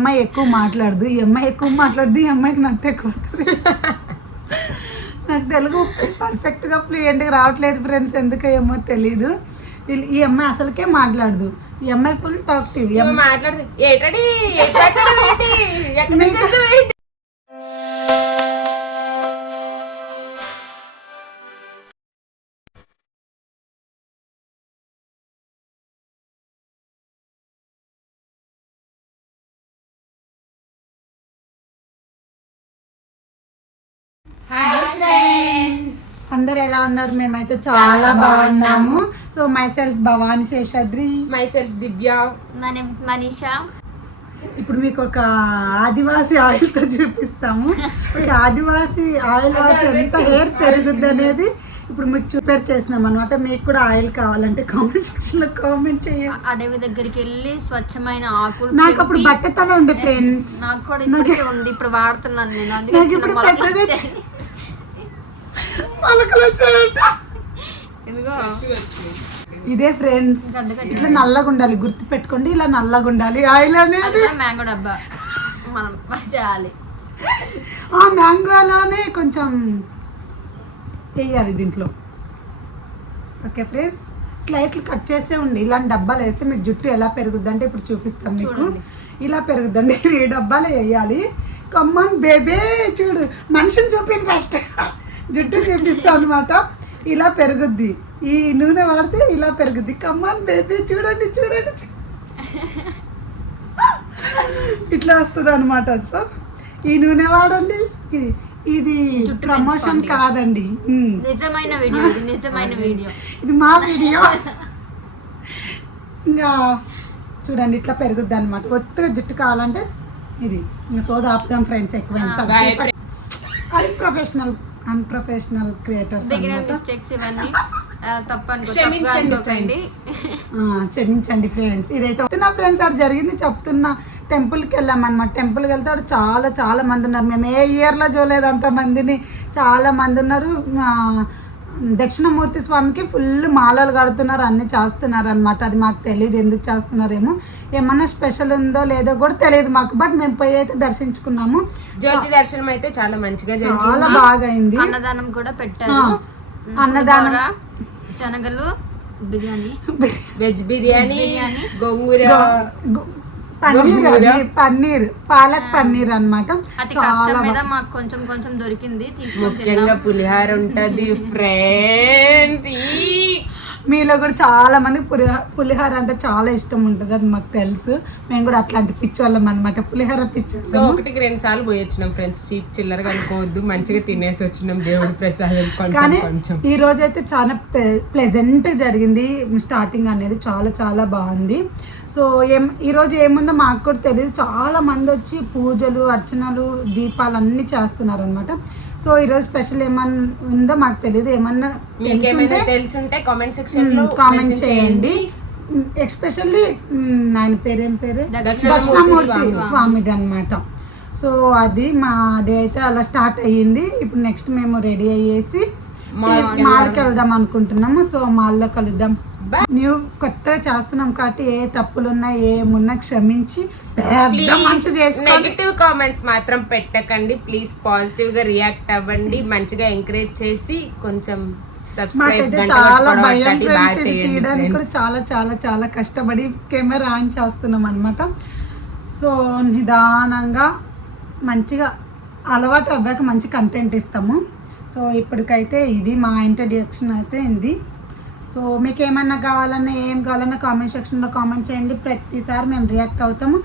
అమ్మాయి ఎక్కువ మాట్లాడదు, ఈ అమ్మాయి ఎక్కువ మాట్లాడదు, ఈ అమ్మాయికి నత్త ఎక్కువ నాకు తెలుగు పర్ఫెక్ట్గా ఫ్లూయెంట్గా రావట్లేదు ఫ్రెండ్స్, ఎందుకో ఏమో తెలీదు. ఈ అమ్మాయి అసలుకే మాట్లాడదు, ఈ అమ్మాయి ఫుల్ టాక్టివ్. మాట్లాడదు అందరు ఎలా ఉన్నారు? మేమైతే చాలా బాగున్నాము. So my self Bhavani Seshadri, my self Divya, my name is Manisha. ఇప్పుడు మీకు ఒక ఆదివాసి ఆయిల్ తో చూపిస్తాము. ఒక ఆదివాసి ఆయిల్ వాడితే ఎంత హెయిర్ పెరుగుద్ది అనేది ఇప్పుడు మీకు ప్రిపేర్ చేసినాం అనమాట. మీకు కూడా ఆయిల్ కావాలంటే కామెంట్ సెక్షన్ లో కామెంట్ చేయండి. అడవి దగ్గరికి వెళ్ళి స్వచ్ఛమైన ఆకులు, నాకు అప్పుడు బట్టతల ఉండే ఫ్రెండ్స్, నాకు కూడా ఇప్పటికే ఉంది, ఇప్పుడు వాడుతున్నాను నేను. అందుకే ఇదే ఫ్రెండ్స్, ఇట్లా నల్లగా ఉండాలి, గుర్తు పెట్టుకోండి, ఇలా నల్లగా ఉండాలి ఆయిల్ అనేది. మ్యాంగో డబ్బా మనం చేయాలి, ఆ మ్యాంగోలోనే కొంచెం వేయాలి దీంట్లో. ఓకే ఫ్రెండ్స్, స్లైస్లు కట్ చేస్తే ఉండి ఇలాంటి డబ్బాలు వేస్తే మీకు జుట్టు ఎలా పెరుగుద్ది అంటే ఇప్పుడు చూపిస్తాం మీకు. ఇలా పెరుగుద్దండి, ఈ డబ్బాలో వేయాలి. కమ్మన్ బేబీ చూడు, మనిషిని చూపిండి ఫస్ట్, జుట్టు చూపిస్తాం అనమాట. ఇలా పెరుగుద్ది, ఈ నూనె వాడితే ఇలా పెరుగుద్ది. కమ్మన్ బేబీ చూడండి చూడండి, ఇట్లా వస్తుంది అనమాట. సో ఈ నూనె వాడండి, ఇది ప్రమోషన్ కాదండి, నిజమైన వీడియో, ఇది నిజమైన వీడియో, ఇది మా వీడియో. ఇంకా చూడండి ఇట్లా పెరుగుద్ది అనమాట. ఒత్తుగా జుట్టు కావాలంటే ఇది ఇంకా సోదా ఆపుదాం ఫ్రెండ్స్. ఎక్కువ అన్ప్రొఫెషనల్ క్రియేటర్స్ క్షమించండి ఫ్రెండ్స్. ఇదైతే నా ఫ్రెండ్స్ అక్కడ జరిగింది చెప్తున్నా. టెంపుల్కి వెళ్ళామన్నమాట. టెంపుల్కి వెళ్తే అక్కడ చాలా చాలా మంది ఉన్నారు. మేము ఏ ఇయర్లో చూడలేదు అంతమందిని, చాలా మంది ఉన్నారు. దక్షిణమూర్తి స్వామికి ఫుల్ మాలలు కడుతున్నారు, అన్ని చేస్తున్నారు అనమాట. అది మాకు తెలియదు ఎందుకు చేస్తున్నారేమో, ఏమన్నా స్పెషల్ ఉందో లేదో కూడా తెలియదు మాకు. బట్ మేము పోయి అయితే దర్శించుకున్నాము. జ్యోతి దర్శనం అయితే చాలా మంచిగా, చాలా బాగా అయింది. అన్నదానం కూడా పెట్టారు. అన్నదానం, శనగలు బిర్యానీ, వెజ్ బిర్యానీ, గోంగూర పన్నీర్, పాలక్ పన్నీర్ అన్నమాట. చాలా మాకు కొంచెం కొంచెం దొరికింది. ముఖ్యంగా పులిహార ఉంటది ఫ్రెండ్స్. మీలో కూడా చాలా మంది పులిహార అంటే చాలా ఇష్టం ఉంటుంది, అది మాకు తెలుసు. మేము కూడా అట్లాంటి పిచ్చోళ్ళం అనమాట, పులిహార పిచ్చి. సో 1-2 సార్లు పోయి వచ్చినాం ఫ్రెండ్స్, చీప్ చిల్లరగా అనుకోవద్దు, మంచిగా తినేసి వచ్చినాం దేవుడి ప్రసాదం. కానీ ఈ రోజు అయితే చాలా ప్లెజెంట్ జరిగింది. స్టార్టింగ్ అనేది చాలా చాలా బాగుంది. సో ఈరోజు ఏముందో మాకు కూడా తెలియదు. చాలా మంది వచ్చి పూజలు, అర్చనలు, దీపాలు అన్నీ చేస్తున్నారు అనమాట. సో ఈరోజు స్పెషల్ ఏమన్నా ఉందో మాకు తెలియదు. ఏమన్నా తెలుసుంటే కామెంట్ సెక్షన్ లో కామెంట్ చేయండి. ఎస్పెషల్లీ ఆయన పేరేం పేరు, దక్షిణమూర్తి స్వామిది అనమాట. సో అది మా డే అయితే అలా స్టార్ట్ అయ్యింది. ఇప్పుడు నెక్స్ట్ మేము రెడీ అయ్యేసి మాల్కి వెళ్దాం అనుకుంటున్నాము. సో మాల్లో కలుద్దాం. న్యూ కొత్తగా చేస్తున్నాం కాబట్టి ఏ తప్పులున్నా ఏమున్నా క్షమించి, నెగటివ్ కామెంట్స్ మాత్రం పెట్టకండి ప్లీజ్. పాజిటివ్ గా రియాక్ట్ అవ్వండి, మంచిగా ఎంకరేజ్ చేసి కొంచెం సబ్స్క్రైబ్. చాలా భయం తీయడానికి కూడా చాలా చాలా చాలా కష్టపడి కెమెరా ఆన్ చేస్తున్నాం అనమాట. సో నిదానంగా మంచిగా అలవాటు అవ్వాక మంచి కంటెంట్ ఇస్తాము. సో ఇప్పటికైతే ఇది మా ఇంట్రడక్షన్ అయితే ఇది. సో మీకు ఏమన్నా కావాలన్నా ఏం కావాలన్నా కామెంట్ సెక్షన్లో కామెంట్ చేయండి. ప్రతిసారి మేము రియాక్ట్ అవుతాము.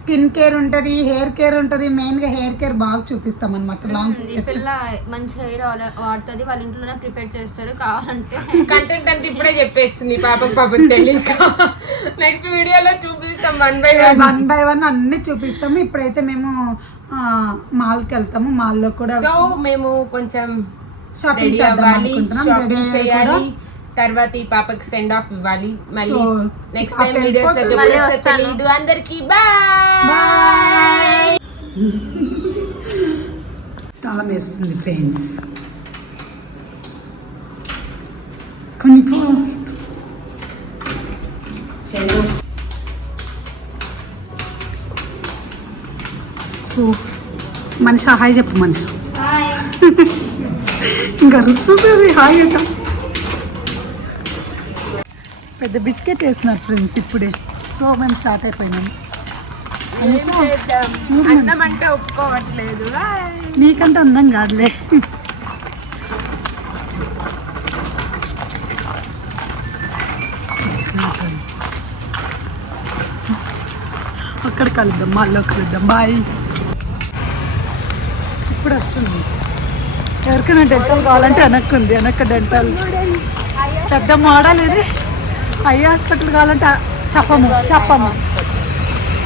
స్కిన్ కేర్ ఉంటుంది, హెయిర్ కేర్ ఉంటుంది. మెయిన్గా హెయిర్ కేర్ బాగా చూపిస్తాం అనమాట. లాంగ్ పిల్ల మంచి హెయిర్ వాడుతుంది, వాళ్ళ ఇంట్లోనే ప్రిపేర్ చేస్తారు. కావాలంటే కంటెంట్ అంతా ఇప్పుడే చెప్పేస్తుంది పాపం తెలియక. నెక్స్ట్ వీడియోలో చూపిస్తాం వన్ బై వన్ అన్ని చూపిస్తాము. ఇప్పుడైతే మేము మాల్కి వెళ్తాము. మాల్లో కూడా సో మేము కొంచెం షాపింగ్ చేద్దాం అనుకుంటున్నాం. రెడీ చేయాలి, తర్వాత ఈ పాపకి సెండ్ ఆఫ్ ఇవ్వాలి. మళ్ళీ నెక్స్ట్ టైం వీడియోస్ లో తెలియదు. అందరికి బాయ్. తాళం వేస్తుంది ఫ్రెండ్స్. కొన్ని మనిషి హాయ్ చెప్పు మనిషి ఇంకా రుస్తుంది హాయ్ అంట. పెద్ద బిస్కెట్ వేస్తున్నారు ఫ్రెండ్స్ ఇప్పుడే. సో మేము స్టార్ట్ అయిపోయినాము. అన్నం అంటే ఒప్పుకోవట్లేదు. నీకంటే అందం కాదులే. అక్కడ కలుద్దాం, మళ్ళీ కలుద్దాం. బాయ్. ఇప్పుడు వస్తుంది. ఎవరికైనా డెంటల్ కావాలంటే వెనక్కుంది, వెనక్క డెంటల్ పెద్ద మోడల్ ఇది. ఐ హాస్పిటల్ కావాలంటే చెప్పము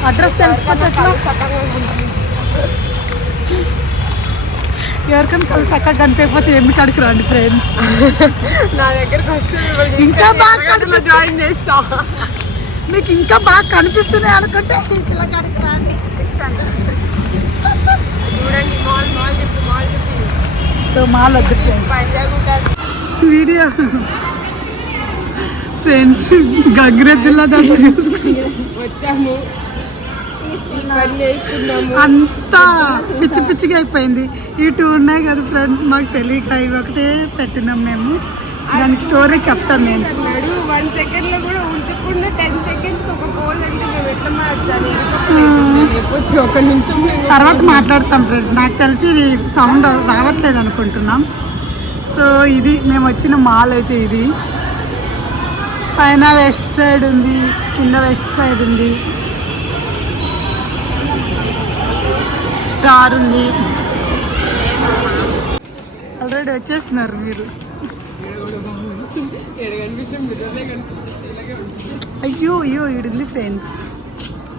అడ్రస్ తెలిసిపోతే ఎట్లా. ఎవరికైనా కలిసి అక్కడ కనిపించకపోతే ఎందుకు అడిగి రండి ఫ్రెండ్స్. నా దగ్గరకు వస్తుంది. ఇంకా బాగా జాయిన్ చేస్తా. మీకు ఇంకా బాగా కనిపిస్తున్నాయి అనుకుంటే ఈ పిల్లకి అడిగి రండి. సో మాల్ వద్దు వీడియో ఫ్రెండ్స్. గగ్రెద్దులా వచ్చాము, అంతా పిచ్చి పిచ్చిగా అయిపోయింది. ఈ టూ ఉన్నాయి కదా ఫ్రెండ్స్, మాకు తెలియక ఇవి ఒకటే పెట్టినాం మేము. దానికి స్టోరీ చెప్తాను నేను. 1 సెకండ్ లో కూడా ఉంచకుండా 10 seconds ఒక పోజ్ అంటే మేము ఎట్లా మార్చాలి. ఒక నిమిషం తర్వాత మాట్లాడతాం ఫ్రెండ్స్. నాకు తెలిసి ఇది సౌండ్ రావట్లేదు అనుకుంటున్నాం. సో ఇది మేము వచ్చిన మాల్ అయితే ఇది. పైన వెస్ట్ సైడ్ ఉంది, కింద వెస్ట్ సైడ్ ఉంది, స్టార్ ఉంది. ఆల్రెడీ వచ్చేస్తున్నారు మీరు. అయ్యో అయ్యో ఇడుంది ఫ్రెండ్స్.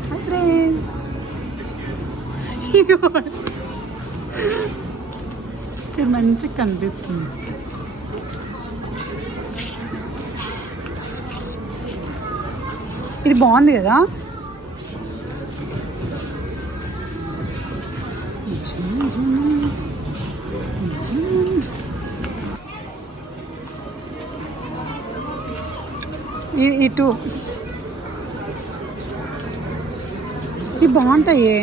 Hi friends. మంచిగా కనిపిస్తుంది. ఇది బాగుంది కదా. ఇటు ఇవి బాగుంటాయి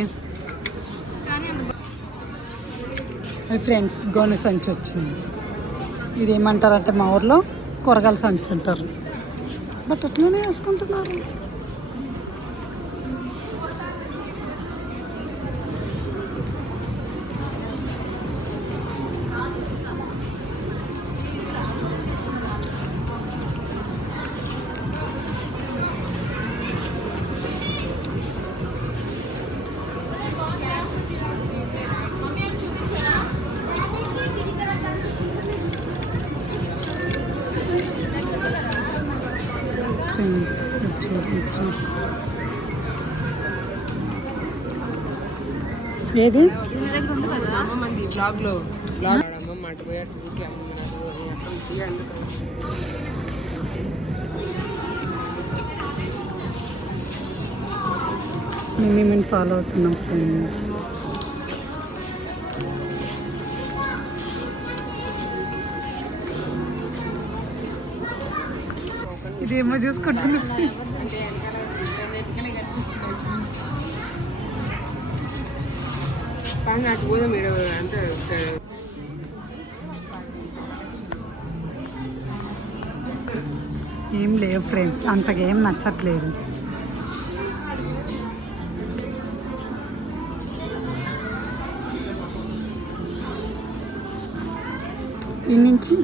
ఫ్రెండ్స్. గోనె సంచి వచ్చింది. ఇది ఏమంటారంటే మా ఊర్లో కూరగాయల సంచి అంటారు. బట్ అట్లనే వేసుకుంటున్నారు. ఏది మేము ఫాలో అవుతున్నాం ఫ్రెండ్స్. ఇదేమో చూసుకుంటుంది. ఏం లేవు ఫ్రెండ్స్, అంతగా ఏం నచ్చట్లేదు. ఈ నుంచి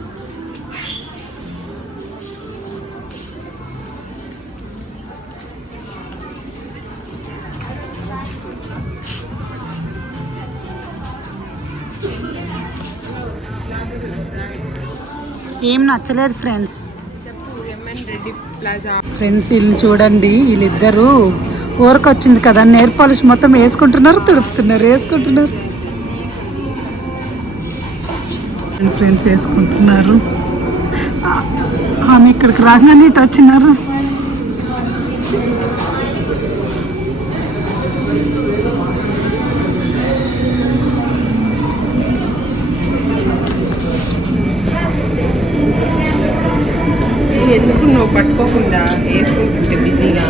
ఏం నచ్చలేదు ఫ్రెండ్స్. ఫ్రెండ్స్ వీళ్ళని చూడండి, వీళ్ళిద్దరూ ఊరికొచ్చింది కదా నెయిల్ పాలిష్ మొత్తం వేసుకుంటున్నారు, తుడుపుతున్నారు, వేసుకుంటున్నారు. ఫ్రెండ్స్ వేసుకుంటున్నారు. ఆమె ఇక్కడికి రాగానే ఇటు వచ్చినారు. ఎందుకు నువ్వు పట్టుకోకుండా వేసుకుంటుంటే బిజీగా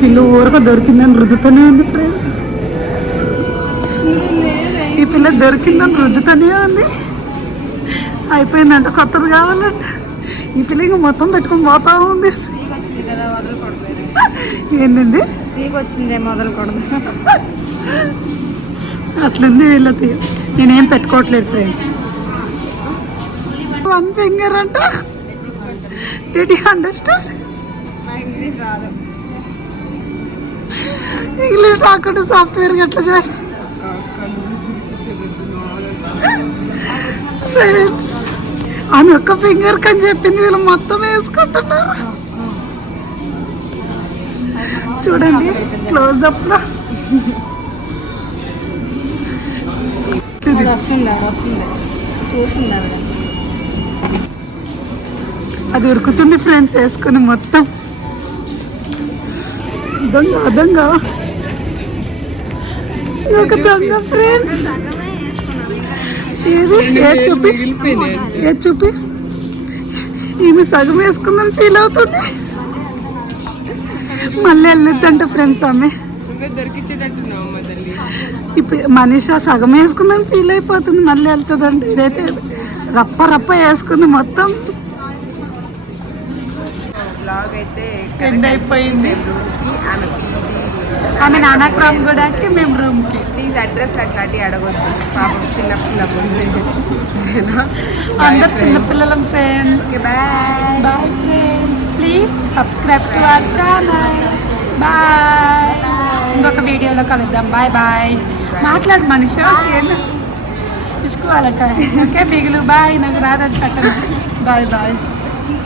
పిల్ల ఊరక దొరికిందని రుద్దుతూనే ఉంది ఫ్రెండ్స్. ఈ పిల్ల దొరికిందని రుద్దుతూనే ఉంది. అయిపోయిందంట, కొత్తది కావాలంట. ఈ పిల్ల ఇంకా మొత్తం పెట్టుకొని పోతా ఉంది. కదా వదలకూడదు, ఏంటండి నీకు వచ్చిందే మొదలకూడదు. అట్లుంది వీళ్ళది. నేనేం పెట్టుకోవట్లేదు ఫ్రెండ్స్. 1 finger అంట. Did you understand? మా ఇంగ్లీష్ రాదు. ఇంగ్లీష్ రాకుండా సాఫ్ట్వేర్ గట్లా చేయాలి ఫ్రెండ్స్. ఆమె ఒక్క ఫింగర్ కని చెప్పింది, వీళ్ళు మొత్తం వేసుకుంటున్నారు. చూడండి క్లోజ్అప్ లో. వస్తుంది చూసింది ఆవిడ. అది ఉరుకుతుంది ఫ్రెండ్స్ వేసుకుని మొత్తం. దొంగ దొంగ ఒక దొంగ ఫ్రెండ్స్. ఏది ఏది చూపి, ఏది చూపి. ఈమె సగం వేసుకుందని ఫీల్ అవుతుంది. మళ్ళీ వెళ్ళొద్దంట ఫ్రెండ్స్ ఆమె. దొరికించేటట్టున్నావు అమ్మ తల్లి. ఇప్పుడు మనీషా సగం వేసుకుందని ఫీల్ అయిపోతుంది, మళ్ళీ వెళ్తుందంట. ఇదైతే రప్ప రప్ప వేసుకుంది మొత్తం. బ్లాగ్ అయితే ఎండ్ అయిపోయింది. రూమ్కి ఆమె పీజీ, ఆమె నానాక్రామ్ గూడకి, మేము రూమ్కి. ప్లీజ్ అడ్రస్ అట్లాంటి అడగొద్దు, పాపం చిన్నపిల్లలు. సరేనా? అందరు చిన్నపిల్లలం friends. Okay bye. Bye friends, please subscribe to our channel. Bye. ఇంకొక వీడియోలో కలుద్దాం. Bye bye. మాట్లాడు మనిషి. ఏంది తీసుకోవాలట. Okay బిగులు bye. నాకు రాదని పెట్టండి. Bye bye.